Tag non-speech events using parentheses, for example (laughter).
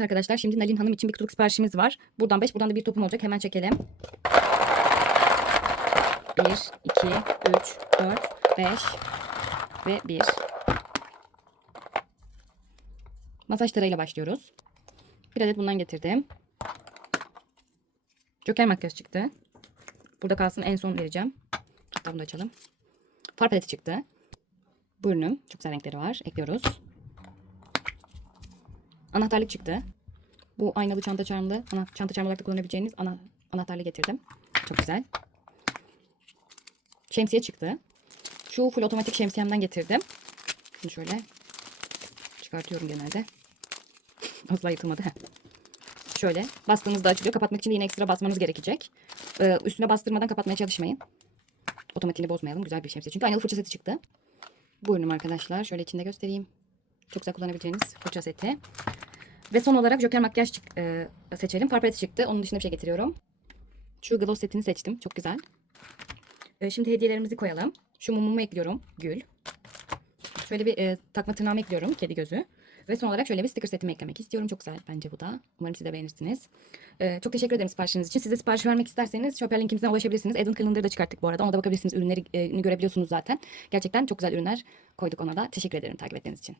Arkadaşlar şimdi Nalin Hanım için bir kutluluk siparişimiz var. Buradan 5 buradan da bir topum olacak. Hemen çekelim. 1, 2, 3, 4, 5 ve 1. Masaj tarayla başlıyoruz. Bir adet bundan getirdim. Joker makyaj çıktı. Burada kalsın en son vereceğim. Hatta bunu da açalım. Far paleti çıktı. Burnum. Çok güzel renkleri var. Ekliyoruz. Anahtarlık çıktı. Bu aynalı çanta çarmlı. Ana, çanta çarmlı olarak da kullanabileceğiniz ana, anahtarlığı getirdim. Çok güzel. Şemsiye çıktı. Şu full otomatik şemsiyemden getirdim. Şunu şöyle çıkartıyorum genelde. (laughs) Asla yıkılmadı. Şöyle bastığınızda açılıyor. Kapatmak için de yine ekstra basmanız gerekecek. Ee, üstüne bastırmadan kapatmaya çalışmayın. Otomatiğini bozmayalım. Güzel bir şemsiye. Çünkü aynalı fırça seti çıktı. Burnum arkadaşlar. Şöyle içinde göstereyim. Çok güzel kullanabileceğiniz fırça seti. Ve son olarak Joker makyaj çık- e, seçelim. Far çıktı. Onun dışında bir şey getiriyorum. Şu gloss setini seçtim. Çok güzel. E, şimdi hediyelerimizi koyalım. Şu mumumu ekliyorum. Gül. Şöyle bir e, takma tırnağımı ekliyorum. Kedi gözü. Ve son olarak şöyle bir sticker setimi eklemek istiyorum. Çok güzel bence bu da. Umarım siz de beğenirsiniz. E, çok teşekkür ederim siparişiniz için. Size sipariş vermek isterseniz Shopper linkimizden ulaşabilirsiniz. Advent Calendar'ı da çıkarttık bu arada. Ona da bakabilirsiniz. Ürünleri e, görebiliyorsunuz zaten. Gerçekten çok güzel ürünler koyduk ona da. Teşekkür ederim takip ettiğiniz için.